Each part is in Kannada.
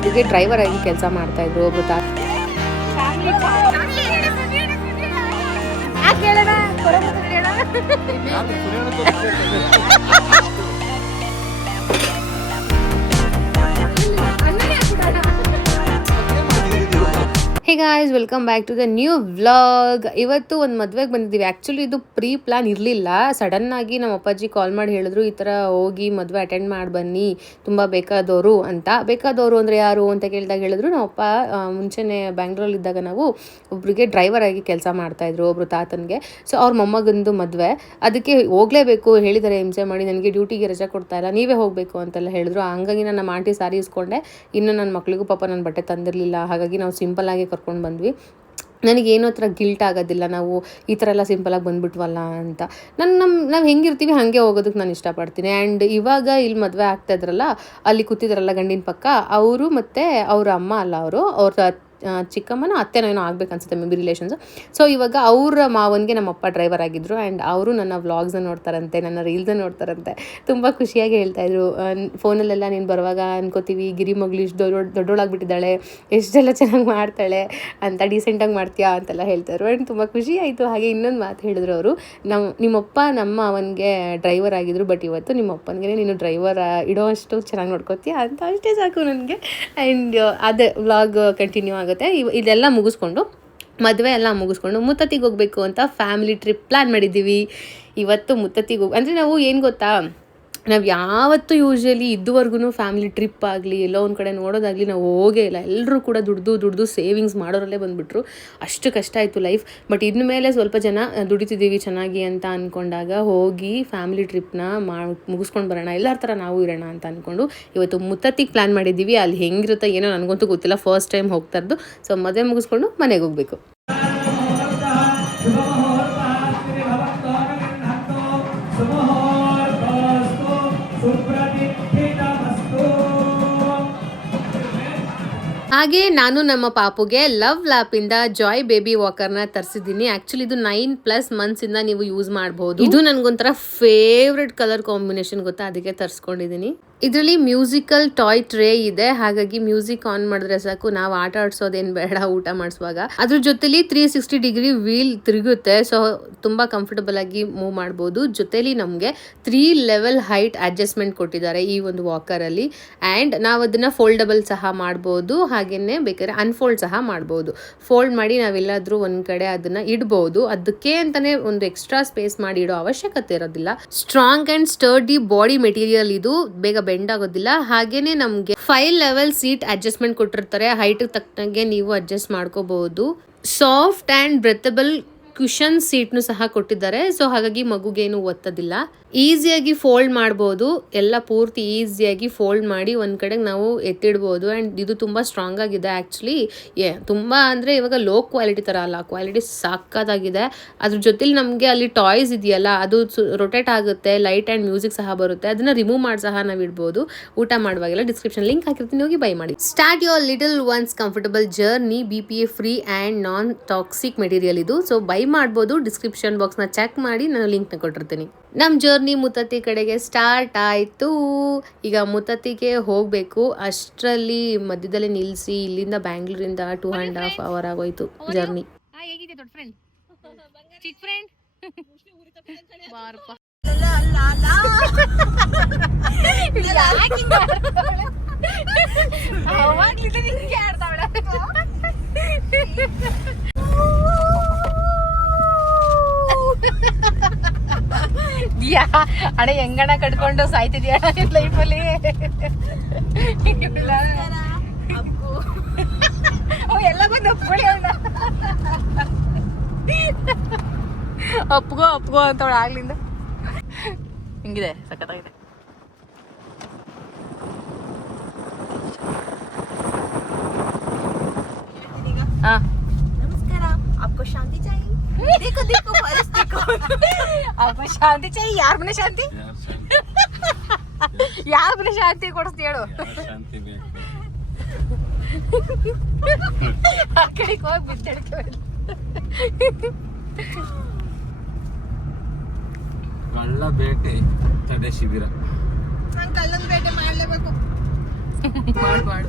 ಒಬ್ಬರಿಗೆ ಡ್ರೈವರ್ ಆಗಿ ಕೆಲಸ ಮಾಡ್ತಾಯಿದ್ರು. ಒಬ್ಬರು hey guys, welcome back to the new vlog. ಇವತ್ತು ಒಂದು ಮದುವೆಗೆ ಬಂದಿದ್ದೀವಿ. ಆ್ಯಕ್ಚುಲಿ ಇದು ಪ್ರೀ ಪ್ಲಾನ್ ಇರಲಿಲ್ಲ. ಸಡನ್ನಾಗಿ ನಮ್ಮ ಅಪ್ಪಾಜಿ ಕಾಲ್ ಮಾಡಿ ಹೇಳಿದ್ರು, ಈ ಥರ ಹೋಗಿ ಮದುವೆ ಅಟೆಂಡ್ ಮಾಡಿ ಬನ್ನಿ, ತುಂಬ ಬೇಕಾದವರು ಅಂತ. ಬೇಕಾದವರು ಅಂದರೆ ಯಾರು ಅಂತ ಕೇಳಿದಾಗ ಹೇಳಿದ್ರು, ನಮ್ಮಪ್ಪ ಮುಂಚೆನೇ ಬ್ಯಾಂಗ್ಳೂರಲ್ಲಿದ್ದಾಗ ನಾವು ಒಬ್ಬರಿಗೆ ಡ್ರೈವರ್ ಆಗಿ ಕೆಲಸ ಮಾಡ್ತಾಯಿದ್ರು, ಒಬ್ಬರು ತಾತನಿಗೆ. ಸೊ ಅವ್ರ ಮೊಮ್ಮಗಂದು ಮದುವೆ, ಅದಕ್ಕೆ ಹೋಗಲೇಬೇಕು ಹೇಳಿದ್ದಾರೆ. ಹಿಂಸೆ ಮಾಡಿ ನನಗೆ ಡ್ಯೂಟಿಗೆ ರಜೆ ಕೊಡ್ತಾಯಿಲ್ಲ, ನೀವೇ ಹೋಗಬೇಕು ಅಂತೆಲ್ಲ ಹೇಳಿದ್ರು. ಹಂಗಾಗಿ ನನ್ನ ಆಂಟಿ ಸಾರಿ ಇಸ್ಕೊಂಡೆ. ಇನ್ನು ನನ್ನ ಮಕ್ಳಿಗೂ ಪಾಪ ನನ್ನ ಬಟ್ಟೆ ತಂದಿರಲಿಲ್ಲ, ಹಾಗಾಗಿ ನಾವು ಸಿಂಪಲ್ಲಾಗಿ ಕರ್ಕೊಂಡು ಬಂದ್ವಿ. ನನಗೇನೋ ಥರ ಗಿಲ್ಟ್ ಆಗೋದಿಲ್ಲ, ನಾವು ಈ ಥರ ಎಲ್ಲ ಸಿಂಪಲಾಗಿ ಬಂದುಬಿಟ್ವಲ್ಲ ಅಂತ. ನಾವು ಹೆಂಗಿರ್ತೀವಿ ಹಾಗೆ ಹೋಗೋದಕ್ಕೆ ನಾನು ಇಷ್ಟಪಡ್ತೀನಿ. ಆ್ಯಂಡ್ ಇವಾಗ ಇಲ್ಲಿ ಮದುವೆ ಆಗ್ತಾಯಿದ್ರಲ್ಲ, ಅಲ್ಲಿ ಕೂತಿದ್ರಲ್ಲ ಗಂಡಿನ ಪಕ್ಕ, ಅವರು ಮತ್ತು ಅವ್ರ ಅಮ್ಮ ಅಲ್ಲ, ಅವ್ರ ಚಿಕ್ಕಮ್ಮನ ಅತ್ತೆನೋ ಏನೋ ಆಗ್ಬೇಕು ಅನ್ಸುತ್ತೆ, ಮೇ ಬಿ ರಿಲೇಷನ್ಸು. ಸೊ ಇವಾಗ ಅವ್ರ ಮಾವನಿಗೆ ನಮ್ಮಪ್ಪ ಡ್ರೈವರ್ ಆಗಿದ್ದರು. ಆ್ಯಂಡ್ ಅವರು ನನ್ನ ವ್ಲಾಗ್ಸನ್ನು ನೋಡ್ತಾರಂತೆ, ನನ್ನ ರೀಲ್ಸನ್ನು ನೋಡ್ತಾರಂತೆ. ತುಂಬ ಖುಷಿಯಾಗಿ ಹೇಳ್ತಾಯಿದ್ರು. ಫೋನಲ್ಲೆಲ್ಲ ನೀನು ಬರುವಾಗ ಅನ್ಕೋತೀವಿ, ಗಿರಿ ಮಗಳು ಇಷ್ಟು ದೊಡ್ಡೋಳಾಗ್ಬಿಟ್ಟಿದ್ದಾಳೆ, ಎಷ್ಟೆಲ್ಲ ಚೆನ್ನಾಗಿ ಮಾಡ್ತಾಳೆ ಅಂತ, ಡೀಸೆಂಟಾಗಿ ಮಾಡ್ತೀಯಾ ಅಂತೆಲ್ಲ ಹೇಳ್ತಾಯಿದ್ರು. ಆ್ಯಂಡ್ ತುಂಬ ಖುಷಿ ಆಯಿತು. ಹಾಗೆ ಇನ್ನೊಂದು ಮಾತು ಹೇಳಿದ್ರು ಅವರು, ನಿಮ್ಮಪ್ಪ ನಮ್ಮ ಅವನಿಗೆ ಡ್ರೈವರ್ ಆಗಿದ್ರು, ಬಟ್ ಇವತ್ತು ನಿಮ್ಮಪ್ಪನಿಗೆ ನೀನು ಡ್ರೈವರ್ ಇಡೋವಷ್ಟು ಚೆನ್ನಾಗಿ ನೋಡ್ಕೋತೀಯ ಅಂತ. ಅಷ್ಟೇ ಸಾಕು ನನಗೆ. ಆ್ಯಂಡ್ ಅದೇ ವ್ಲಾಗ್ ಕಂಟಿನ್ಯೂ ಆಗುತ್ತೆ. ಇದೆಲ್ಲ ಮುಗಿಸ್ಕೊಂಡು, ಮದುವೆ ಎಲ್ಲ ಮುಗಿಸ್ಕೊಂಡು ಮುತ್ತತ್ತಿಗೆ ಹೋಗಬೇಕು ಅಂತ ಫ್ಯಾಮಿಲಿ ಟ್ರಿಪ್ ಪ್ಲ್ಯಾನ್ ಮಾಡಿದ್ದೀವಿ. ಇವತ್ತು ಮುತ್ತತ್ತಿಗೆ ಅಂದರೆ ನಾವು ಏನು ಗೊತ್ತಾ, ನಾವು ಯಾವತ್ತೂ ಯೂಶ್ವಲಿ ಇದುವರೆಗೂ ಫ್ಯಾಮಿಲಿ ಟ್ರಿಪ್ ಆಗಲಿ ಎಲ್ಲೋ ಒಂದು ಕಡೆ ನೋಡೋದಾಗಲಿ ನಾವು ಹೋಗೇ ಇಲ್ಲ. ಎಲ್ಲರೂ ಕೂಡ ದುಡ್ದು ಸೇವಿಂಗ್ಸ್ ಮಾಡೋರಲ್ಲೇ ಬಂದುಬಿಟ್ರು. ಅಷ್ಟು ಕಷ್ಟ ಆಯಿತು ಲೈಫ್. ಬಟ್ ಇನ್ನು ಮೇಲೆ ಸ್ವಲ್ಪ ಜನ ದುಡಿತಿದ್ದೀವಿ ಚೆನ್ನಾಗಿ ಅಂತ ಅಂದ್ಕೊಂಡಾಗ ಹೋಗಿ ಫ್ಯಾಮಿಲಿ ಟ್ರಿಪ್ನ ಮುಗಿಸ್ಕೊಂಡು ಬರೋಣ, ಎಲ್ಲರ ಥರ ನಾವು ಇರೋಣ ಅಂತ ಅಂದ್ಕೊಂಡು ಇವತ್ತು ಮುತ್ತತ್ತಿಗೆ ಪ್ಲ್ಯಾನ್ ಮಾಡಿದ್ದೀವಿ. ಅಲ್ಲಿ ಹೆಂಗಿರುತ್ತೋ ಏನೋ ನನಗಂತೂ ಗೊತ್ತಿಲ್ಲ, ಫಸ್ಟ್ ಟೈಮ್ ಹೋಗ್ತಾ ಇರೋದು. ಸೊ ಮದುವೆ ಮುಗಿಸ್ಕೊಂಡು ಮನೆಗೆ ಹೋಗಬೇಕು. ಹಾಗೆ ನಾನು ನಮ್ಮ ಪಾಪುಗೆ ಲವ್ ಲ್ಯಾಪಿಂದ ಜಾಯ್ ಬೇಬಿ ವಾಕರ್ನ ತರಿಸಿದ್ದೀನಿ. ಆ್ಯಕ್ಚುಲಿ ಇದು 9+ ಮಂತ್ಸಿಂದ ನೀವು ಯೂಸ್ ಮಾಡ್ಬೋದು. ಇದು ನನಗೊಂಥರ ಫೇವ್ರೆಟ್ ಕಲರ್ ಕಾಂಬಿನೇಷನ್ ಗೊತ್ತಾ, ಅದಕ್ಕೆ ತರಿಸ್ಕೊಂಡಿದ್ದೀನಿ. ಇದರಲ್ಲಿ ಮ್ಯೂಸಿಕಲ್ ಟಾಯ್ ಟ್ರೇ ಇದೆ, ಹಾಗಾಗಿ ಮ್ಯೂಸಿಕ್ ಆನ್ ಮಾಡಿದ್ರೆ ಸಾಕು, ನಾವು ಆಟ ಆಡ್ಸೋದೇನು ಬೇಡ ಊಟ ಮಾಡಿಸುವಾಗ. ಅದ್ರ ಜೊತೆಲಿ 360 ಡಿಗ್ರಿ ವೀಲ್ ತಿರುಗುತ್ತೆ, ಸೊ ತುಂಬ ಕಂಫರ್ಟಬಲ್ ಆಗಿ ಮೂವ್ ಮಾಡ್ಬೋದು. ಜೊತೆಲಿ ನಮಗೆ 3 ಲೆವೆಲ್ ಹೈಟ್ ಅಡ್ಜಸ್ಟ್ಮೆಂಟ್ ಕೊಟ್ಟಿದ್ದಾರೆ ಈ ಒಂದು ವಾಕರಲ್ಲಿ. ಆ್ಯಂಡ್ ನಾವು ಅದನ್ನು ಫೋಲ್ಡಬಲ್ ಸಹ ಮಾಡ್ಬೋದು, ಹಾಗೆಯೇ ಬೇಕಾದ್ರೆ ಅನ್ಫೋಲ್ಡ್ ಸಹ ಮಾಡ್ಬೋದು. ಫೋಲ್ಡ್ ಮಾಡಿ ನಾವೆಲ್ಲಾದರೂ ಒಂದು ಕಡೆ ಅದನ್ನು ಇಡ್ಬೋದು. ಅದಕ್ಕೆ ಅಂತಲೇ ಒಂದು ಎಕ್ಸ್ಟ್ರಾ ಸ್ಪೇಸ್ ಮಾಡಿ ಇಡೋ ಅವಶ್ಯಕತೆ ಇರೋದಿಲ್ಲ. Strong and sturdy body material ಇದು, ಬೇಗ ಬೆಂಡ್ ಆಗೋದಿಲ್ಲ. ಹಾಗೇನೆ ನಮಗೆ 5 ಲೆವೆಲ್ ಸೀಟ್ ಅಡ್ಜಸ್ಟ್ಮೆಂಟ್ ಕೊಟ್ಟಿರ್ತಾರೆ, ಹೈಟ್ ತಕ್ಕಂಗೆ ನೀವು ಅಡ್ಜಸ್ಟ್ ಮಾಡ್ಕೋಬಹುದು. ಸಾಫ್ಟ್ ಆ್ಯಂಡ್ ಬ್ರೆಥಬಲ್ ಕುಷನ್ ಸೀಟ್ನು ಸಹ ಕೊಟ್ಟಿದ್ದಾರೆ, ಸೊ ಹಾಗಾಗಿ ಮಗುಗೇನು ಒತ್ತೋದಿಲ್ಲ. ಈಸಿಯಾಗಿ ಫೋಲ್ಡ್ ಮಾಡ್ಬೋದು, ಎಲ್ಲ ಪೂರ್ತಿ ಈಸಿಯಾಗಿ ಫೋಲ್ಡ್ ಮಾಡಿ ಒಂದು ಕಡೆಗೆ ನಾವು ಎತ್ತಿಡ್ಬೋದು. ಆ್ಯಂಡ್ ಇದು ತುಂಬ ಸ್ಟ್ರಾಂಗ್ ಆಗಿದೆ. ಆ್ಯಕ್ಚುಲಿ ತುಂಬ ಅಂದರೆ ಇವಾಗ ಲೋ ಕ್ವಾಲಿಟಿ ಥರ ಅಲ್ಲ, ಕ್ವಾಲಿಟಿ ಸಾಕಾಗಿದೆ. ಅದ್ರ ಜೊತೆಲಿ ನಮಗೆ ಅಲ್ಲಿ ಟಾಯ್ಸ್ ಇದೆಯಲ್ಲ, ಅದು ರೊಟೇಟ್ ಆಗುತ್ತೆ, ಲೈಟ್ ಆ್ಯಂಡ್ ಮ್ಯೂಸಿಕ್ ಸಹ ಬರುತ್ತೆ. ಅದನ್ನು ರಿಮೂವ್ ಮಾಡಿ ಸಹ ನಾವು ಇಡ್ಬೋದು. ಊಟ ಮಾಡುವಾಗೆಲ್ಲ ಡಿಸ್ಕ್ರಿಪ್ಷನ್ ಲಿಂಕ್ ಹಾಕಿರ್ತೀನಿ, ಹೋಗಿ ಬೈ ಮಾಡಿ. Start your little ones comfortable journey. BPA free and non toxic material ಇದು, ಸೊ ಬೈ ಮಾಡ್ಬೋದು. ಡಿಸ್ಕ್ರಿಪ್ಷನ್ ಬಾಕ್ಸ್ನ ಚೆಕ್ ಮಾಡಿ ನಾನು ಲಿಂಕ್ನ ಕೊಟ್ಟಿರ್ತೀನಿ. ನಮ್ಮ ಜರ್ನಿ ಮುತ್ತತ್ತಿ ಕಡೆಗೆ ಸ್ಟಾರ್ಟ್ ಆಯಿತು. ಈಗ ಮುತ್ತತ್ತಿಗೆ ಹೋಗಬೇಕು. ಅಷ್ಟರಲ್ಲಿ ಮಧ್ಯದಲ್ಲೇ ನಿಲ್ಲಿಸಿ, ಇಲ್ಲಿಂದ ಬ್ಯಾಂಗ್ಳೂರಿಂದ 2.5 hour ಆಗೋಯ್ತು ಜರ್ನಿ. ಹೇಗಿದೆ ದೊಡ್ಡ ಫ್ರೆಂಡ್, ಚಿಕ್ಕ ಫ್ರೆಂಡ್? ಬಾರಪ್ಪ. ಅಣ್ಣ ಹೆಂಗಣ ಕಟ್ಕೊಂಡು ಸಾಯ್ತಿದ್ಯಾ ಲೈಫಲ್ಲಿ? ಎಲ್ಲ ಬಂದು ಒಪ್ಕೊಳ್ಳಿ, ಅಣ್ಣ ಒಪ್ಗೋ ಅಂತವಳ ಆಗ್ಲಿಂದ. ಹಿಂಗಿದೆ, ಸಖತ್ತಾಗಿದೆ. नमस्कार, आपको शांति चाहिए? देखो देखो फर्श देखो। आपको शांति चाहिए? यार मने शांति यार मने शांति ಕೊಡಿಸ್ತಿ ಹೇಳು. ಆ ಕಡೆಗೆ ಹೋಗಿ ಬಿದ್ದೆಡ್ಕೊ. ಕಳ್ಳ ಬೇಟೆ ತಡೆ ಶಿಬಿರ. ನಾನು ಕಳ್ಳನ ಬೇಟೆ ಮಾಡಲೇಬೇಕು. ಮಾಡು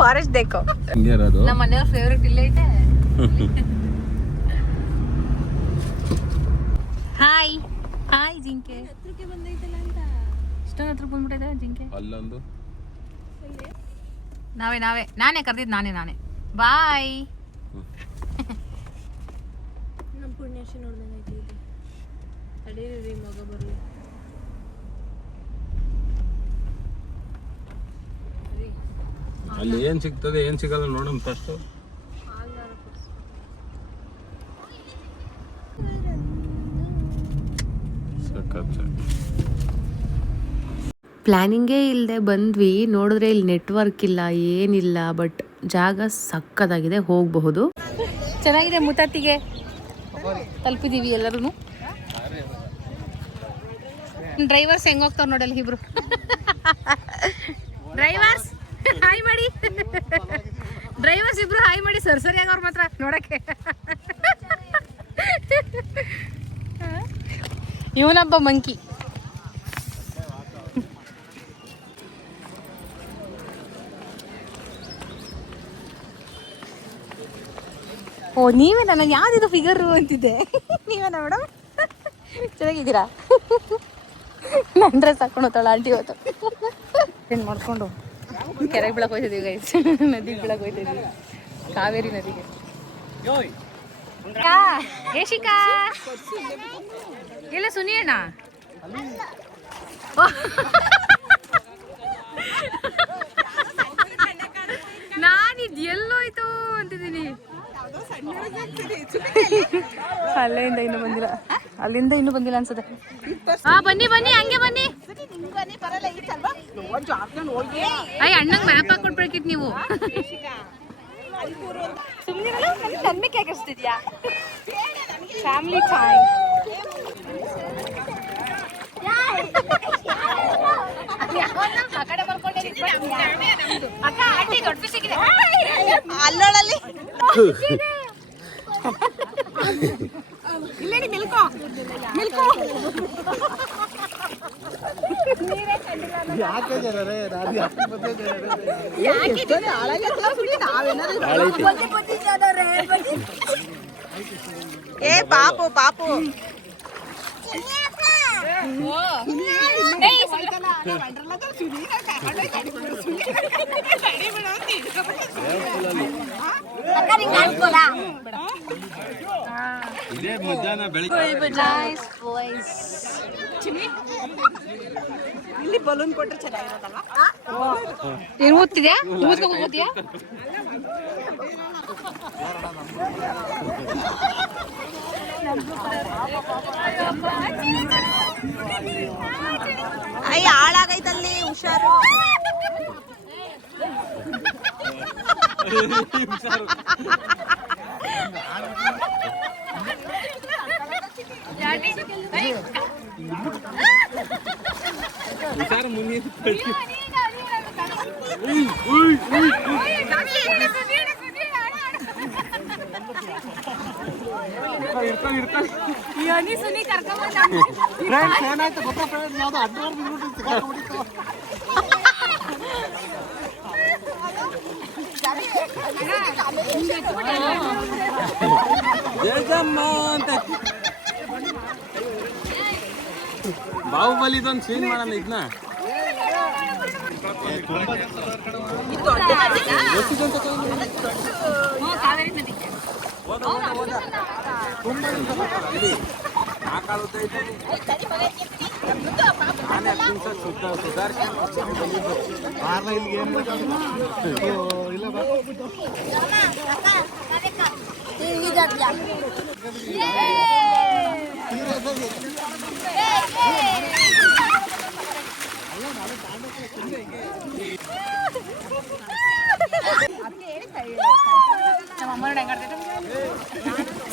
ಫಾರೆಸ್ಟ್ ದೇಕೋ. ಹಿಂಗೆ ಇರೋದು. ನಮ್ಮ ಮನೆಯವ್ರ ಫೇವ್ರೆಟ್ ಇಲ್ಲೇ ಐತೆ. ಹಾಯ್ ಹಾಯ್ ಜಿಂಕೆ. ಹತ್ರಕ್ಕೆ ಬಂದೈತಲ್ಲ ಅಂತ. ಇಷ್ಟೊಂದು ಹತ್ರ ಬಂದ್ಬಿಟ್ಟಿದೆ ಜಿಂಕೆ. ಅಲ್ಲೊಂದು. ನಾನೇ ಕರೆದಿದ್ದು ನಾನೇ ಬಾಯ್. ನಮ್ಮ ಪುಣ್ಯಶ್ರೀ ನೋಡ್ದಂಗೈತಿ ಇದು. ತಡೀರಿ ಮಗ ಬರಲಿ. ಅಲ್ಲಿ ಏನ್ ಸಿಗ್ತದೆ ಏನ್ ಸಿಗಲ್ಲ ನೋಡೋಣ ಫಸ್ಟ್. ಪ್ಲ್ಯಾನಿಂಗೇ ಇಲ್ಲದೆ ಬಂದ್ವಿ, ನೋಡಿದ್ರೆ ಇಲ್ಲಿ ನೆಟ್ವರ್ಕ್ ಇಲ್ಲ ಏನಿಲ್ಲ, ಬಟ್ ಜಾಗ ಸಕ್ಕದಾಗಿದೆ, ಹೋಗಬಹುದು. ಚೆನ್ನಾಗಿದೆ. ಮುತ್ತಾತಿಗೆ ತಲುಪಿದೀವಿ ಎಲ್ಲರೂ. ಡ್ರೈವರ್ಸ್ ಹೆಂಗ್ ಹೋಗ್ತಾವ ನೋಡಲ್ಲ ಇಬ್ರು. ಡ್ರೈವರ್ಸ್ ಹಾಯ್ ಮಾಡಿ. ಡ್ರೈವರ್ಸ್ ಇಬ್ರು ಹಾಯ್ ಮಾಡಿ. ಸರಿಯಾಗಿ ಅವ್ರ ಮಾತ್ರ ನೋಡಕ್ಕೆ. ಇವನೊಬ್ಬ ಮಂಕಿ. ಓ ನೀವೇನ? ನಾನು ಯಾವ್ದಿದು ಫಿಗರು ಅಂತಿದ್ದೆ. ನೀವೇನ ಮೇಡಮ್? ಚೆನ್ನಾಗಿದ್ದೀರಾ? ನನ್ನ ಡ್ರೆಸ್ ಹಾಕೊಂಡು ಹೋಗ್ತಾಳ ಆಂಟಿ ಇವತ್ತು. ಏನು ಮಾಡ್ಕೊಂಡು ಕೆರೆಗೆ ಬೀಳಕ್ಕೆ ಹೋಗ್ತಿದ್ದೀವಿ ಗೈಸ್. ನದಿಗೆ ಬೀಳಕ್ಕೆ ಹೋಗ್ತಿದ್ದೀವಿ, ಕಾವೇರಿ ನದಿಗೆ. ಏಶಿಕಾ ಎಲ್ಲ ಸುನಿ ಅಣ್ಣ. ನಾನಿದ್ ಎಲ್ಲೋಯ್ತು ಅಂತಿದ್ದೀನಿ. ಅಲ್ಲಿಂದ ಇನ್ನೂ ಬಂದಿಲ್ಲ, ಅಲ್ಲಿಂದ ಇನ್ನೂ ಬಂದಿಲ್ಲ ಅನ್ಸುತ್ತೆ. ಹಾ ಬನ್ನಿ ಹಂಗೆ ಬನ್ನಿ. ಅಯ್ಯ ಅಣ್ಣಂಗೆ ಮ್ಯಾಪ್ ಹಾಕೊಟ್ಬೇಕಿತ್ತು ನೀವು. ಸುಮ್ಮನೆ ಕೇಳಿಸ್ತಿದ್ಯಾ? Family time. ಅಲ್ಲೋಳಲ್ಲಿ ಇಲ್ಲ ಮಿಲ್ಕೋ ಏ ಪಾಪು ಇದೇ ಮಧ್ಯಾಹ್ನ ಬೆಳಿಗ್ಗೆ ಇಲ್ಲಿ ಬಲೂನ್ ಕೊಟ್ರೆ ಚೆನ್ನಾಗಿರೋದಲ್ಲ. ಏನು ಓದ್ತಿದ್ಯಾ? ಓದ್ತಿದ್ಯಾ? ಅಯ್ಯ ಹಾಳಾಗೈತಲ್ಲಿ, ಹುಷಾರು. ಬಾಹುಬಲಿದೊಂದು ಸೀನ್ ಮಾಡೋಣ ಇದನ್ನ.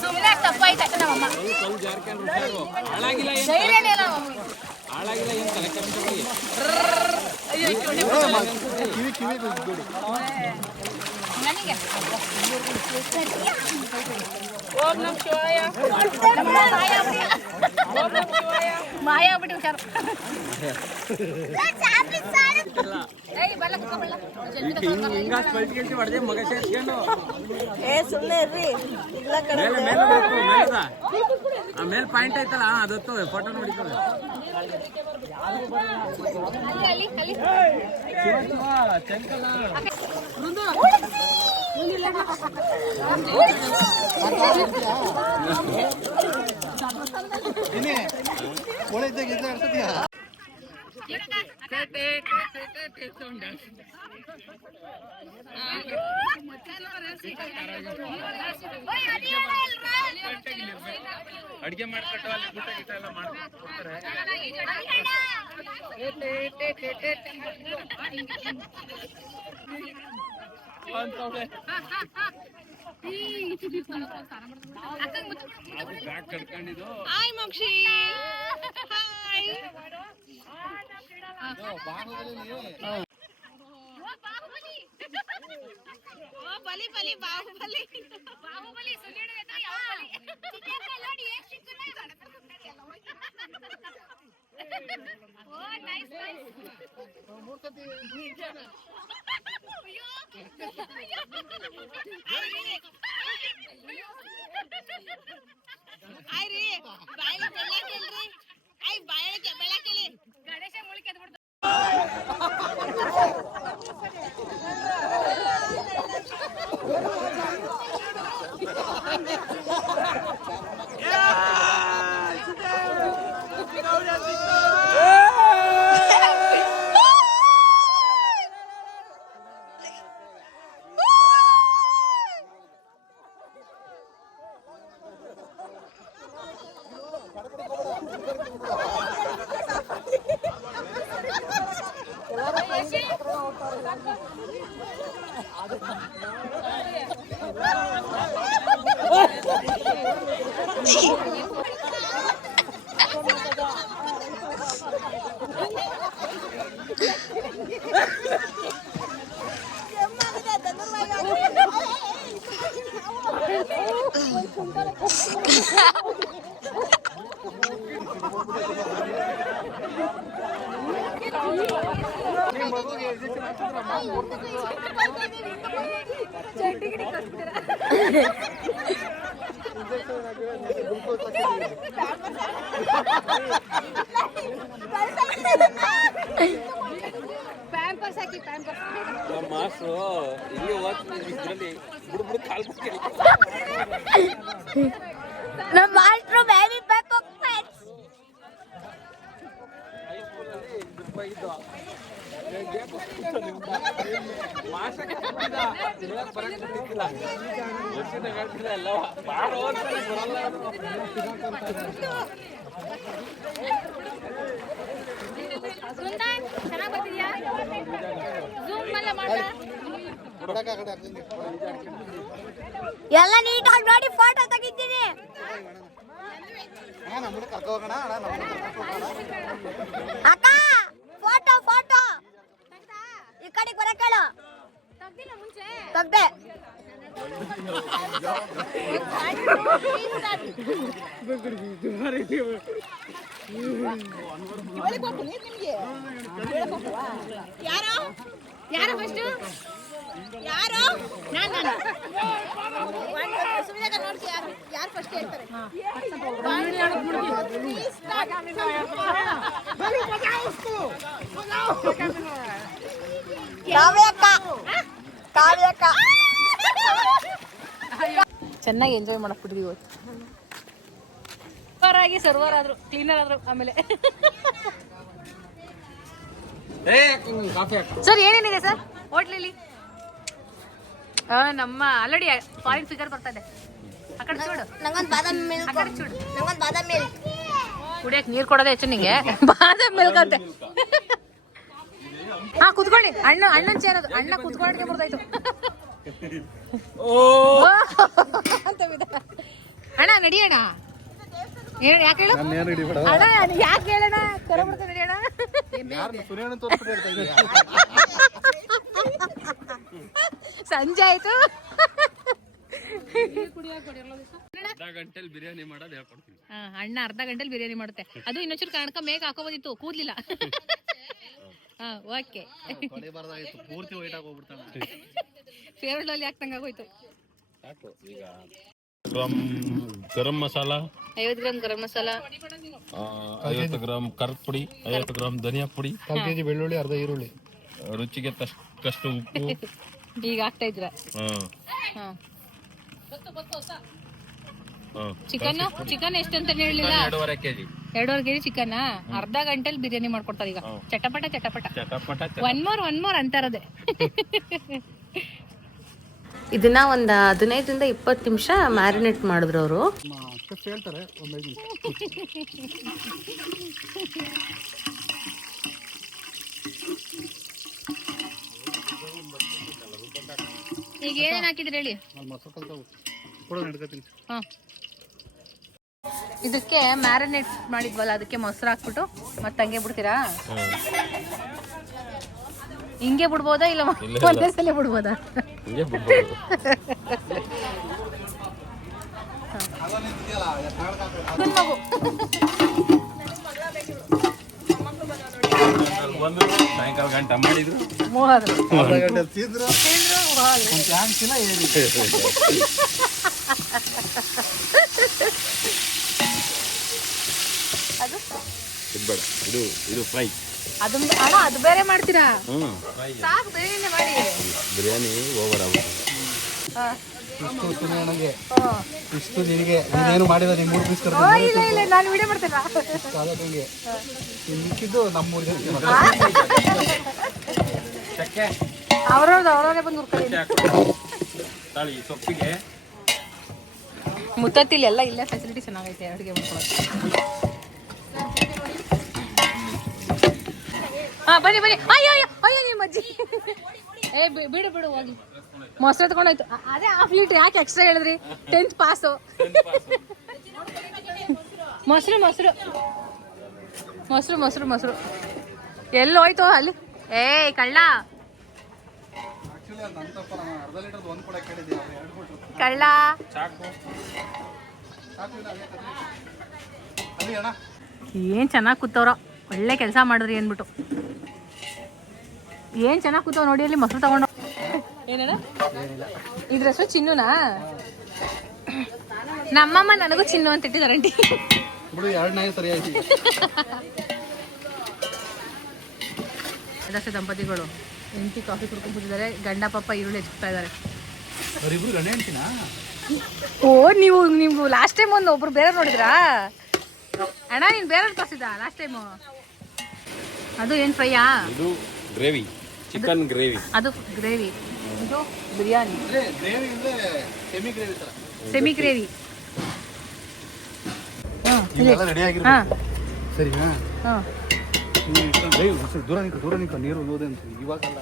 ಸುಮ್ಮನೆ ತಪ್ಪಾಯ್ತು ನಮ್ಮಮ್ಮ. ಹಾಳಾಗಿಲ್ಲ ಏನು ತಲೆ ಕೆಡಿಸ್ಕೊಳ್ಳಿ. ಓಂ ನಮಃ ಶಿವಾಯ. ಮಾಯ ಆಗ್ಬಿಟ್ಟು ಹುಷಾರು. ಸುಮ್ಮನೆ ಇರ್ರಿ. ಮೇಲೆ ಪಾಯಿಂಟ್ ಐತಲ್ಲ ಅದತ್ತು ಫೋಟೋ ನೋಡಿಕೊಳ್ಳಿ. ಅಡಿಗೆ ಮಾಡ್ಕೊಟ್ಟು ಅಲ್ಲಿ ಊಟ ಗೀಟ ಎಲ್ಲ ಮಾಡ್ಕೊಡ್ತಾರೆ. ಬ್ಯಾಗ್ ಕಟ್ಕೊಂಡಿದ್ದು ನಮ್ಮ ಮಾಸ್ಟ್ರು ಬೇಬಿ ಪೆಪ್ಪರ್ ಪ್ಯಾಕ್ಸ್ ಎಲ್ಲ ನೀಟಾಗಿ ನೋಡಿ ಫೋಟೋ ತೆಗಿತೀನಿ. ಅಕ್ಕ ಫೋಟೋ ಫೋಟೋ ಈ ಕಡೆಗೆ ಬರಕ್ಕೇಳು. ತೆಗ್ದೆ ಯಾರು ಯಾರು ಫಸ್ಟ್ ಯಾರು ನಾನು ಸುಮ್ಮನೆ ನೋಡ್ತೀವಿ ಯಾರು ಫಸ್ಟ್ ಹೇಳ್ತಾರೆ. ಚೆನ್ನಾಗಿ ಎಂಜಾಯ್ ಮಾಡಕ್ಬಿಟ್ಟಿದ್ವಿ ಇವತ್ತು. ಆಗಿ ಸರ್ವರ್ ಆದ್ರು ಕ್ಲೀನರ್ ಆದ್ರು ಆಮೇಲೆ. ಸರ್ ಏನೇನಿದೆ ಸರ್ ಹೋಟ್ಲಲ್ಲಿ? ನಮ್ಮ ಆಲ್ರೆಡಿ ಫಾರಿನ್ ಫಿಗರ್ ಬರ್ತಾ ಇದೆ. ಆ ಕಡೆ చూడు, ನಂಗೊಂದು ಬಾದಾಮಿ ಮಿಲ್ಕ್, ಆ ಕಡೆ చూడు, ನಂಗೊಂದು ಬಾದಾಮಿ ಮಿಲ್ಕ್. ಕುಡಿಯಕ್ಕೆ ನೀರು ಕೊಡೋದೇ ಹೆಚ್ಚು ನಿಂಗೆ. ಬಾದಾಮಿ ಮಿಲ್ಕ್ ಅಂತೆ. ಹಾ ಕುತ್ಕೊಳ್ಳಿ. ಅಣ್ಣನ ಚೇರ್ ಅದು. ಅಣ್ಣ ಕುತ್ಕೊಳ್ಳೋಕೆ ಬರ್ತಾಯ್ತು ಅಂತ ಅಣ್ಣ. ನಡಿಯೋಣ. ಯಾಕೆ ಹೇಳು ಅಣ್ಣ, ಯಾಕೆ ಹೇಳೋಣ? ಕರಬಿಡ್ತಾ ನಡಿಯೋಣ. ಸಂಜೆ ಆಯ್ತು. ಅರ್ಧ ಗಂಟೆಲಿ ಬಿರಿಯಾನಿ ಮಾಡೋದು ಹೇಳ್ಕೊಡ್ತೀನಿ. ಅಣ್ಣ ಅರ್ಧ ಗಂಟೆಲಿ ಬಿರಿಯಾನಿ ಮಾಡುತ್ತೆ. ಅದು ಇನ್ನೊಂಚೂರು ಕಣಕ ಮೇಘ ಹಾಕೋಬೋದಿತ್ತು, ಕೂದ್ಲಿಲ್ಲ. ಹಾ ಓಕೆ. ಫೇವ್ರೆಟ್ ಅಲ್ಲಿ ಹಾಕ್ತಂಗ ಆಗೋಯ್ತು. ಗರಂ ಮಸಾಲ 50 ಗ್ರಾಮ್ ಗರಂ ಮಸಾಲ, 50 ಗ್ರಾಮ್ ಖಾರದ ಪುಡಿ, 50 ಗ್ರಾಮ್ ಧನಿಯಾ ಪುಡಿ, 1 ಕೆಜಿ ಬೆಳ್ಳುಳ್ಳಿ, ಅರ್ಧ ಈರುಳ್ಳಿ, ರುಚಿಗೆ ತಕ್ಕಷ್ಟು ಉಪ್ಪು. ಈಗ ಆಗ್ತಾ ಇದ್ರ. ಚಿಕನ್ ಎಷ್ಟು ಅಂತ ಹೇಳಿಲ್ಲ. 2.5 ಕೆಜಿ 2.5 ಕೆಜಿ ಚಿಕನ್ ಅರ್ಧ ಗಂಟೆಲಿ ಬಿರಿಯಾನಿ ಮಾಡ್ಕೊಡ್ತಾರೆ ಈಗ. ಚಟಪಟ ಚಟಪಟ. ಒನ್ ಮೋರ್ ಅಂತಾರದೆ. ಇದನ್ನ ಒಂದು 15ರಿಂದ 20 ನಿಮಿಷ ಮ್ಯಾರಿನೇಟ್ ಮಾಡಿದ್ರು ಅವರು. ಹೇಳ್ತಾರೆ ಒಂದು 5 ನಿಮಿಷ. ಈಗ ಏನೇನು ಹಾಕಿದ್ರಿ ಹೇಳಿ. ಇದಕ್ಕೆ ಮ್ಯಾರಿನೇಟ್ ಮಾಡಿದ್ವಲ್ಲ, ಅದಕ್ಕೆ ಮೊಸರು ಹಾಕ್ಬಿಟ್ಟು ಮತ್ತೆ ಹಂಗೆ ಬಿಡ್ತೀರಾ? ಹಿಂಗೆ ಬಿಡ್ಬೋದಾ ಇಲ್ಲ ಒಂದೇ ಸಲ ಬಿಡ್ಬೋದಾ? ಸಾಯಂಕಾಲ ಗಂಟೆ ಮಾಡಿದ್ರು ಇದು ಫ್ರೈ. ಅದು ಬೇರೆ ಮಾಡ್ತೀರಾ? ಸಾಕು ಬಿರಿಯಾನಿ ಮಾಡಿ. ಬಿರಿಯಾನಿ ಓವರ್ ಆಗುತ್ತೆ. ಇಷ್ಟು ನಿನಗೆ ನೀನೇನು ಮಾಡಿದ ನೀನು 3 ಪೀಸ್ ಇಲ್ಲ ನಾನು ವಿಡಿಯೋ ಮಾಡ್ತೇನೆ. ಮಿಕ್ಕಿದ್ದು ನಮ್ಮೂರಿಗೆ ಅವರವ್ರೇ ಬಂದು ತಾಳಿ ಸೊಪ್ಪಿಗೆ ಮುತ್ತತ್ತಿಲ್ಲ ಎಲ್ಲ ಇಲ್ಲೇ ಫೆಸಿಲಿಟಿ ಚೆನ್ನಾಗೈತೆ ಅಡುಗೆ ಮಾಡ್ಕೊಳ್ಳೋದು. ಬನ್ನಿ ಅಯ್ಯೋ ನಿಮ್ಮ ಅಜ್ಜಿ. ಬಿಡು ಹೋಗಿ. ಮೊಸರು ತಗೊಂಡೋಯ್ತು. ಅದೇ ½ ಲೀಟ್ರ್ ಯಾಕೆ ಎಕ್ಸ್ಟ್ರಾ ಹೇಳಿದ್ರಿ? 10th pass. ಮೊಸರು ಎಲ್ಲಿ ಹೋಯ್ತು ಅಲ್ಲಿ? ಕಳ್ಳ ಏನ್ ಚೆನ್ನಾಗಿ ಕೂತವ್ರ. ಒಳ್ಳೆ ಕೆಲಸ ಮಾಡಿದ್ರಿ ಅಂದ್ಬಿಟ್ಟು. ಏನ್ ಚೆನ್ನಾಗಿ ಕೂತವ್ ನೋಡಿ ಅಲ್ಲಿ. ಮೊಸರು ತಗೊಂಡು ಏನಣ್ಣ ಇದ್ರ ಹೆಸರು ಚಿನ್ನುನಾ? ನಮ್ಮಮ್ಮ ನನಗೂ ಚಿನ್ನು ಅಂತ ಇಟ್ಟಿದ್ದಾರೆ ಆಂಟಿ. ಸದಸ್ಯ ದಂಪತಿಗಳು ಹೆಂಡತಿ ಕಾಫಿ ಕುಡ್ಕೊಂಡು ಕೂತಿದ್ದಾರೆ. ಗಂಡ ಪಾಪ ಈರುಳ್ಳಿ ಹೆಚ್ಚುತ್ತಾ ಇದ್ದಾರೆ. ಓ ನೀವು ಲಾಸ್ಟ್ ಟೈಮ್ ಒಬ್ರು ಬೇರೆ ನೋಡಿದ್ರಾ ಅಣ್ಣ? ನೀನು ಬೇರೆ ತೋರಿಸಿದ ಲಾಸ್ಟ್ ಟೈಮು. ಅದು ಏನು ಫ್ರೈಯಾ? ಇದು ಗ್ರೇವಿ, ಚಿಕನ್ ಗ್ರೇವಿ. ಅದು ಗ್ರೇವಿ, ಇದು ಬಿರಿಯಾನಿ ಸೆಮಿ ಗ್ರೇವಿ. ಸರಿನಾ? ದೂರ ನಿಂತು ನೀರು ಓದೆ ಅಂತ ಇವಾಗಲ್ಲ.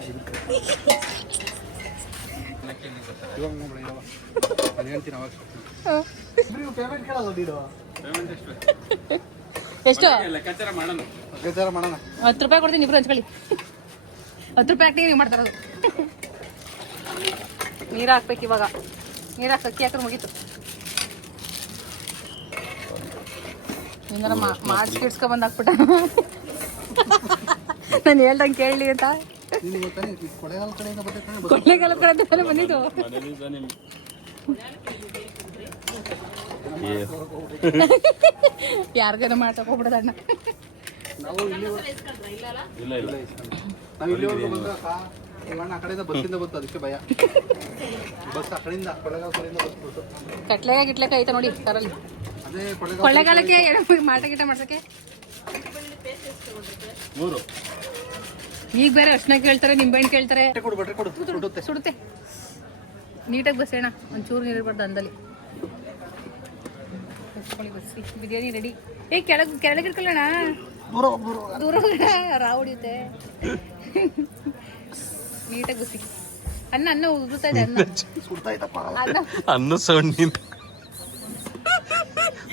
ನಾನು ಹೇಳ್ತೀನಿ ಅವಾಗ. ಪೇಮೆಂಟ್ ಕೇಳಲ್ಲ ನೀನು? ಎಷ್ಟು? ಲೆಕ್ಕಾಚಾರ ಮಾಡೋಣ. 10 ರೂಪಾಯಿ ಕೊಡ್ತೀನಿ, ಇಬ್ರು ಹಂಚ್ಕೊಳ್ಳಿ. 10 ರೂಪಾಯಿ ಹಾಕ್ತೀವಿ, ನೀವು ಮಾಡ್ತಾರದು. ನೀರು ಹಾಕ್ಬೇಕು ಇವಾಗ. ನೀರು ಹಾಕಿ ಅಕ್ಕಿ ಹಾಕಿದ್ರೆ ಮುಗೀತು. ಏನಾರ ಮಾಡಿಸ್ಕಿಡ್ಸ್ಕೊಂಬಂದು ಹಾಕ್ಬಿಟ್ಟ. ನಾನು ಹೇಳ್ದಂಗೆ ಕೇಳಲಿ ಅಂತ. ಕೊಳ್ಳೇಗಾಲದ ಕಡೆ ತಾನೇ ಬಂದಿದ್ದು. ಯಾರಿಗಾರ ಮಾಡ್ತಾ ಹೋಗ್ಬಿಡೋದು ಅಣ್ಣ. ಗಿಟ್ಲೆಕಾಯಿ ಐತೆ ನೋಡಿ ಕಾರಲ್ಲಿ. ಕೊಳ್ಳೇಗಾಲಕ್ಕೆ ಮಾಟ ಗಿಟ ಮಾಡ್ಸಕ್ಕೆ ಈಗ ಬೇರೆ ಅರ್ಶನ ಕೇಳ್ತಾರೆ, ನಿಂಬೆಹಣ್ಣು ಕೇಳ್ತಾರೆ. ಸುಡುತ್ತೆ. ನೀಟಾಗಿ ಬಸ್ಸೋಣ, ಒಂಚೂರು ನೀರು ಇರಬಾರ್ದು ಅಂದಲ್ಲಿ. ಬಸ್ಸಿ ಬಿರಿಯಾನಿ ರೆಡಿ. ಕೆಳಗೆ ಇಟ್ಕೊಳ್ಳೋಣ, ದೂರ ರಾವ್ ಹೊಡಿಯುತ್ತೆ. ನೀಟಾಗಿ ಬಸ್ಸಿ. ಅನ್ನ ಉದುರ್ತಾ ಇದೆ. ಅನ್ನ ಸೌಂಡ್ ನೀನು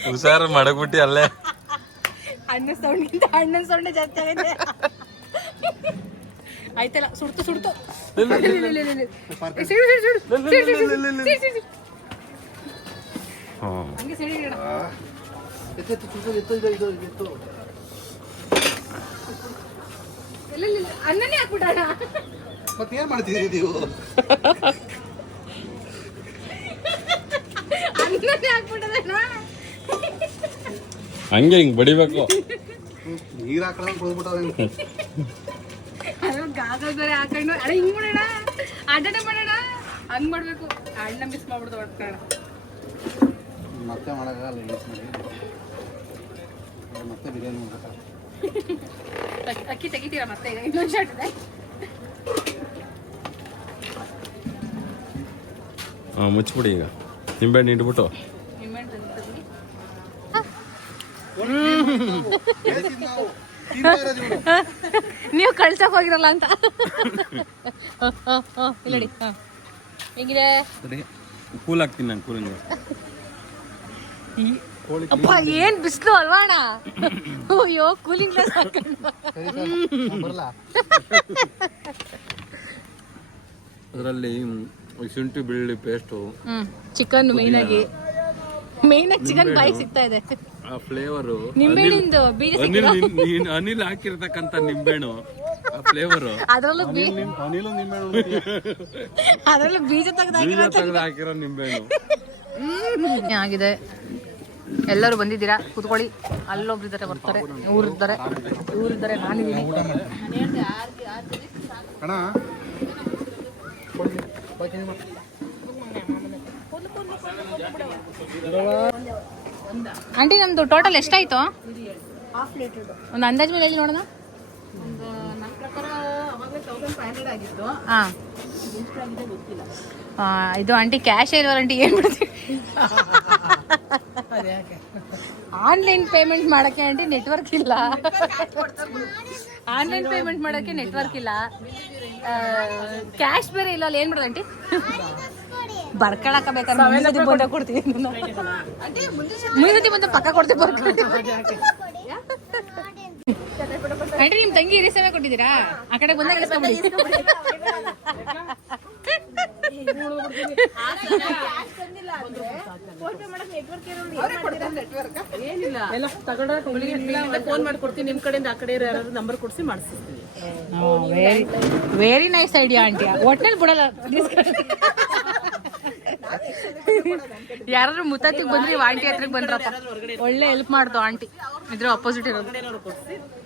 ಹುಷಾರು ಮಾಡಕ್ಬಿಟ್ಟಿ ಅಲ್ಲೇ. ಅನ್ನ ಸೌಂಡ್ಗಿಂತ ಅಣ್ಣನ ಸೌಂಡೇ ಜಾಸ್ತಿ ಆಗೈತೆ. ಆಯ್ತಲ್ಲ, ಸುಡ್ತು ಹಂಗೆ ಸಿಡಿ. ಎತ್ತು ಅನ್ನನೇ ಹಾಕ್ಬಿಟ್ಟಣ. ಮತ್ತೇನ್ ಮಾಡ್ತೀರಿ ನೀವು? ಅನ್ನನೇ ಹಾಕ್ಬಿಟ್ಟದಣ್ಣ. ಹಂಗೆ ಹಿಂಗ್ ಬಡಿಬೇಕು. ನೀರ್ ಹಾಕೋಣ ಕುಡಿದ್ಬಿಟ್ಟವ. ಅದ್ರ ಗಾಗಲ್ ಬೇರೆ ಹಾಕೊಂಡು ಅಣ್ಣ ಹಿಂಗ್ ಮಾಡೋಣ, ಆಟಾಟ ಮಾಡೋಣ, ಹಂಗ್ ಮಾಡ್ಬೇಕು. ಅಣ್ಣ ಮಿಸ್ ಮಾಡ್ಬಿಡ್ದು ಹೊಡ್ಕೋಣ. ಮತ್ತೆ ಮಾಡಕ್ಕಾಗಲ್ಲ, ಯೂಸ್ ಮಾಡಿ ಮತ್ತೆ ಬಿರಿಯಾನಿ ಮಾಡ್ಬೇಕಾ? ಅಕ್ಕಿ ತೆಗಿತೀರಾ ಮತ್ತೆ? ಈಗ ಇನ್ನೊಂದು ಶಾರ್ಟ್ ಇದೆ. ಮುಚ್ಚಿಬಿಡಿ ಈಗ, ನಿಂಬೆಹಣ್ಣು ಇಟ್ಬಿಟ್ಟು. ನೀವು ಕಳ್ಸಕ್ ಹೋಗಿರಲ್ಲ ಅಂತ. ಇಲ್ಲಡಿ ಹೇಗಿದೆ? ಕೂಲ್ ಹಾಕ್ತೀನಿ ನಾನು, ಕೂಲಿಂಗ್. ಅಪ್ಪ ಏನ್ ಬಿಸ್ಲು ಅಲ್ವಾ ಅಣ್ಣ? ಅಯ್ಯೋ ಕೂಲಿಂಗ್ ಗ್ಲಾಸ್ ಹಾಕೊಂಡು ಬರಲ್ಲ. ಅದರಲ್ಲಿ ಶುಂಠಿ ಬೆಳ್ಳುಳ್ಳಿ ಪೇಸ್ಟು, ಚಿಕನ್ ಮೇಯ್ನ್ ಆಗಿ ಚಿಕನ್ ಬಾಯಿ ಸಿಗ್ತಾ ಇದೆ. ಆ ಫ್ಲೇವರು, ನಿಂಬೆಹಣ್ಣಿಂದು ಬೀಜ ಅನಿಲ್ ಹಾಕಿರ್ತಕ್ಕಂಥ ನಿಂಬೆಹಣ್ಣು ಆ ಫ್ಲೇವರು, ಅದ್ರಲ್ಲೂ ಅನಿಲು ನಿಂಬೆಹಣ್ಣು ಅದ್ರಲ್ಲೂ ಬೀಜ ತೆಗೆದು ಹಾಕಿರೋ ನಿಂಬೆಹಣ್ಣು ಆಗಿದೆ. ಎಲ್ಲರೂ ಬಂದಿದ್ದೀರಾ, ಕೂತ್ಕೊಳ್ಳಿ. ಅಲ್ಲೊಬ್ರಿದ್ದಾರೆ, ಬರ್ತಾರೆ. ಇವ್ರಿದ್ದಾರೆ, ನಾನಿದ್ದೀನಿ. ಅಣ್ಣ ಆಂಟಿ ನಮ್ದು ಟೋಟಲ್ ಎಷ್ಟಾಯ್ತು? ಒಂದು ಅಂದಾಜ್ ಮೇಲೆ ನೋಡೋಣ. ಇದು ಆಂಟಿ ಕ್ಯಾಶ್ ಇರೋರು ಆಂಟಿ ಏನ್ ಬಿಡ್ತೀವಿ? ಆನ್ಲೈನ್ ಪೇಮೆಂಟ್ ಮಾಡಕ್ಕೆ ಆಂಟಿ ನೆಟ್ವರ್ಕ್ ಇಲ್ಲ. ಆನ್ಲೈನ್ ಪೇಮೆಂಟ್ ಮಾಡಕ್ಕೆ ನೆಟ್ವರ್ಕ್ ಇಲ್ಲ, ಕ್ಯಾಶ್ ಬೇರೆ ಇಲ್ಲ. ಅಲ್ಲಿ ಏನ್ ಮಾಡೋದು ಆಂಟಿ? ಬರ್ಕೊಳಕ ಬೇಕಾದ್ರೆ ಮುಂದೆ ಬಂದ ಕೊಡ್ತೀವಿ. ಮುಂದೆ ಬಂದ ಪಕ್ಕ ಕೊಡ್ತೀವಿ, ಬರ್ಕೊಳ್ತೀವಿ. ಆಂಟಿ ನಿಮ್ ತಂಗಿ ಇರಿ ಸೇವೆ ಕೊಟ್ಟಿದ್ದೀರಾ? ಆ ಕಡೆ ಬಂದಾಗ ಇಳಿಸ್ಕೊಂಬಿಡಿ. ಫೋನ್ ಮಾಡ್ಕೊಡ್ತೀನಿ, ನಿಮ್ ಕಡೆಯಿಂದ ಆ ಕಡೆ ಯಾರಾದ್ರೂ ನಂಬರ್ ಕೊಡ್ಸಿ ಮಾಡಿಸ್ತೀವಿ. Very nice idea aunty. ಒಟ್ನಲ್ಲಿ ಬಿಡಲ್ಲ. ಯಾರಾದ್ರೂ ಮುತ್ತತ್ತಿಗೆ ಬಂದ್ರಿ ಆಂಟಿ ಹತ್ರಕ್ಕೆ ಬಂದ್ರಪ್ಪ, ಒಳ್ಳೆ ಹೆಲ್ಪ್ ಮಾಡ್ತು ಆಂಟಿ. ಇದ್ರ ಅಪೋಸಿಟ್ ಇರೋದು.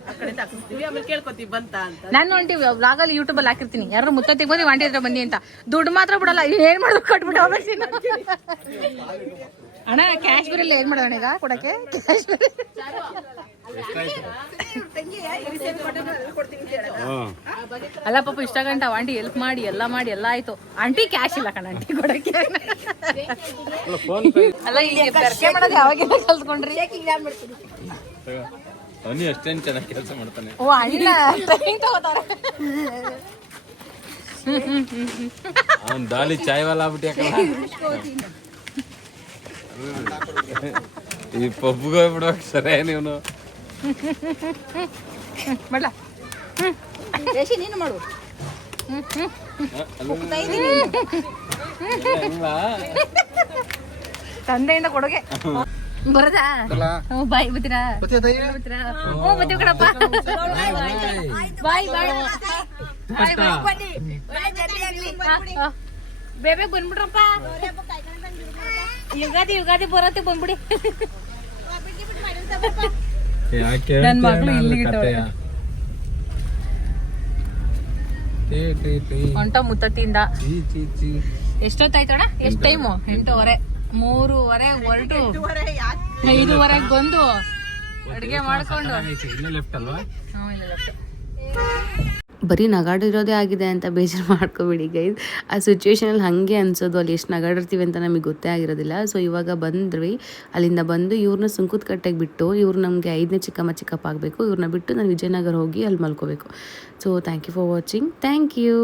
ಆ ಕಡೆಯಿಂದ ಹಾಕಿಸ್ತೀವಿ, ಆಮೇಲೆ ಕೇಳ್ಕೊತೀವಿ ಬಂತ ಅಂತ. ನಾನು ಆಂಟಿ ವ್ಲಾಗಲ್ಲಿ ಯೂಟ್ಯೂಬಲ್ಲಿ ಹಾಕಿರ್ತೀನಿ, ಯಾರು ಮುತ್ತತ್ತಿಗೆ ಬಂದು ಆಂಟಿ ಹತ್ರ ಬನ್ನಿ ಅಂತ. ದುಡ್ಡು ಮಾತ್ರ ಬಿಡಲ್ಲ. ಏನ್ ಮಾಡೋದು ಕಟ್ಬಿಟ್ಟು ಹೋಗ್ತೀನಿ. ಅಣ್ಣ ಕ್ಯಾಶ್ ಬೇರೆ ಏನ್ ಮಾಡೋಣ ಈಗ ಕೊಡಕ್ಕೆ? ಕ್ಯಾಶ್ ಬೇರೆ ಅಲ್ಲ ಪಾಪ ಇಷ್ಟ ಗಂಟ ಆಂಟಿ ಹೆಲ್ಪ್ ಮಾಡಿ ಎಲ್ಲ ಆಯ್ತು. ಆಂಟಿ ಕ್ಯಾಶ್ ಇಲ್ಲ ಕಣ ಆಂಟಿ ಕೊಡಕ್ಕೆ. ಅಲ್ಲ ಈಗ ಬೆರಕೆ ಮಾಡೋದು ಯಾವಾಗಿಂದ ಕಲ್ತ್ಕೊಂಡ್ರಿ? ಅವನಿ ಅಷ್ಟೇನು ಚೆನ್ನಾಗಿ ಕೆಲಸ ಮಾಡ್ತಾನೆ. ಓ ಅಣ್ಣ ಟ್ರೈನಿಂಗ್ ತಗೋತಾರೆ. ಅವ್ನು ದಾಲಿ ಚಾಯ್ ವಾಲ ಆಗ್ಬಿಟ್ಟು ಈ ಪಬ್ಗೆ ಹೋಗ್ಬಿಡ್ಬೇಕು ಸರಿ ನೀನು. ಮಾಡ್ಲಾ ನೀನು ಮಾಡು. ತಂದೆಯಿಂದ ಕೊಡುಗೆ ಬರದಾ? ಬಾಯ್ ಬತ್ತೀರಾ? ಹ್ಞೂ ಬತ್ತೀವಿ ಕಣಪ್ಪ. ಬಾಯ್ ಬಾಯ್ ಬೇಬೆ ಬಂದ್ಬಿಡ್ರಪ್ಪ. ಯುಗಾದಿ ಬರತ್ತೆ ಬಂದ್ಬಿಡಿ. ನನ್ನ ಮಗಳು ಇಲ್ಲಿಗೆ ಹೊಂಟ ಮುತ್ತಟ್ಟಿಯಿಂದ. ಎಷ್ಟೊತ್ತಾಯ್ತಣ್ಣ? ಎಷ್ಟು ಟೈಮು? 8:30. 3:30 ಹೊರಟು 5:30 ಬಂದು ಅಡುಗೆ ಮಾಡ್ಕೊಂಡು. ಬರೀ ನಗಾಡಿರೋದೇ ಆಗಿದೆ ಅಂತ ಬೇಜಾರು ಮಾಡ್ಕೋಬೇಡಿ ಗೈಸ್. ಆ ಸಿಚುವೇಶನಲ್ಲಿ ಹಾಗೆ ಅನ್ಸೋದು, ಅಲ್ಲಿ ಎಷ್ಟು ನಗಾಡಿರ್ತೀವಿ ಅಂತ ನಮಗೆ ಗೊತ್ತೇ ಆಗಿರೋದಿಲ್ಲ. ಸೊ ಇವಾಗ ಬಂದ್ವಿ, ಅಲ್ಲಿಂದ ಬಂದು ಇವ್ರನ್ನ ಸುಂಕುತ್ ಕಟ್ಟೆಗೆ ಬಿಟ್ಟು, ಇವ್ರು ನಮಗೆ 5ನೇ ಚಿಕ್ಕಪ್ಪ ಆಗಬೇಕು. ಇವ್ರನ್ನ ಬಿಟ್ಟು ನಾನು ವಿಜಯನಗರ ಹೋಗಿ ಅಲ್ಲಿ ಮಲ್ಕೋಬೇಕು. So thank you for watching. Thank you.